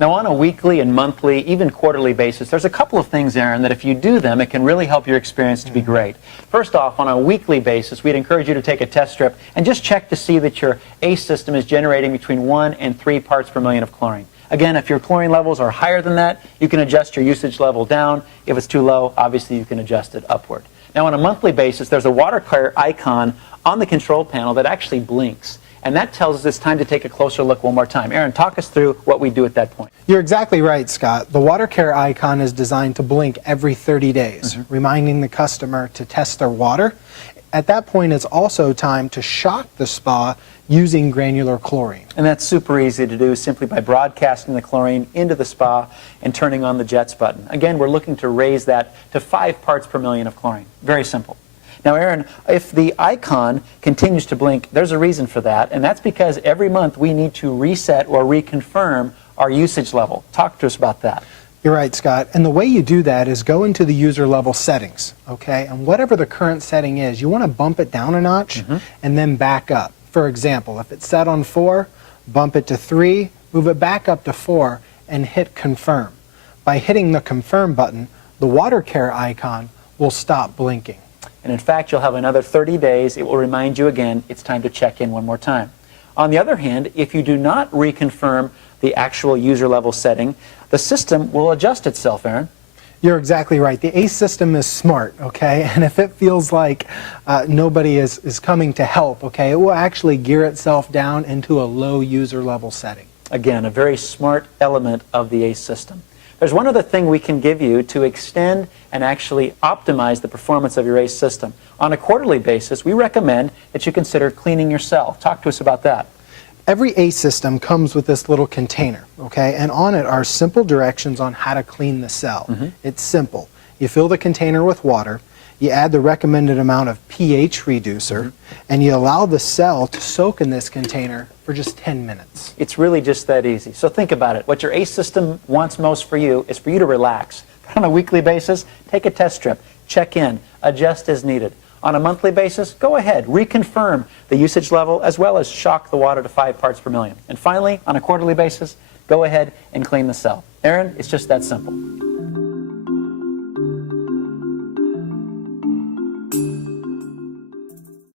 Now, on a weekly and monthly, even quarterly basis, there's a couple of things, Aaron, that if you do them, it can really help your experience to be great. First off, on a weekly basis, we'd encourage you to take a test strip and just check to see that your ACE system is generating between 1 and 3 parts per million of chlorine. Again, if your chlorine levels are higher than that, you can adjust your usage level down. If it's too low, obviously you can adjust it upward. Now, on a monthly basis, there's a water care icon on the control panel that actually blinks. And that tells us it's time to take a closer look one more time. Aaron, talk us through what we do at that point. You're exactly right, Scott. The water care icon is designed to blink every 30 days, reminding the customer to test their water. At that point, it's also time to shock the spa using granular chlorine. And that's super easy to do simply by broadcasting the chlorine into the spa and turning on the jets button. Again, we're looking to raise that to 5 parts per million of chlorine. Very simple. Now, Aaron, if the icon continues to blink, there's a reason for that, and that's because every month we need to reset or reconfirm our usage level. Talk to us about that. You're right, Scott. And the way you do that is go into the user level settings, okay? And whatever the current setting is, you want to bump it down a notch and then back up. For example, if it's set on 4, bump it to 3, move it back up to 4, and hit confirm. By hitting the confirm button, the water care icon will stop blinking. And in fact, you'll have another 30 days. It will remind you again it's time to check in one more time. On the other hand, if you do not reconfirm the actual user level setting, the system will adjust itself, Aaron. You're exactly right. The ACE system is smart, okay? And if it feels like nobody is coming to help, okay, it will actually gear itself down into a low user level setting. Again, a very smart element of the ACE system. There's one other thing we can give you to extend and actually optimize the performance of your ACE system. On a quarterly basis, we recommend that you consider cleaning your cell. Talk to us about that. Every ACE system comes with this little container, okay? And on it are simple directions on how to clean the cell. It's simple. You fill the container with water, you add the recommended amount of pH reducer, and you allow the cell to soak in this container for just 10 minutes. It's really just that easy. So think about it. What your ACE system wants most for you is for you to relax. On a weekly basis, take a test strip, check in, adjust as needed. On a monthly basis, go ahead, reconfirm the usage level as well as shock the water to 5 parts per million. And finally, on a quarterly basis, go ahead and clean the cell. Aaron, it's just that simple.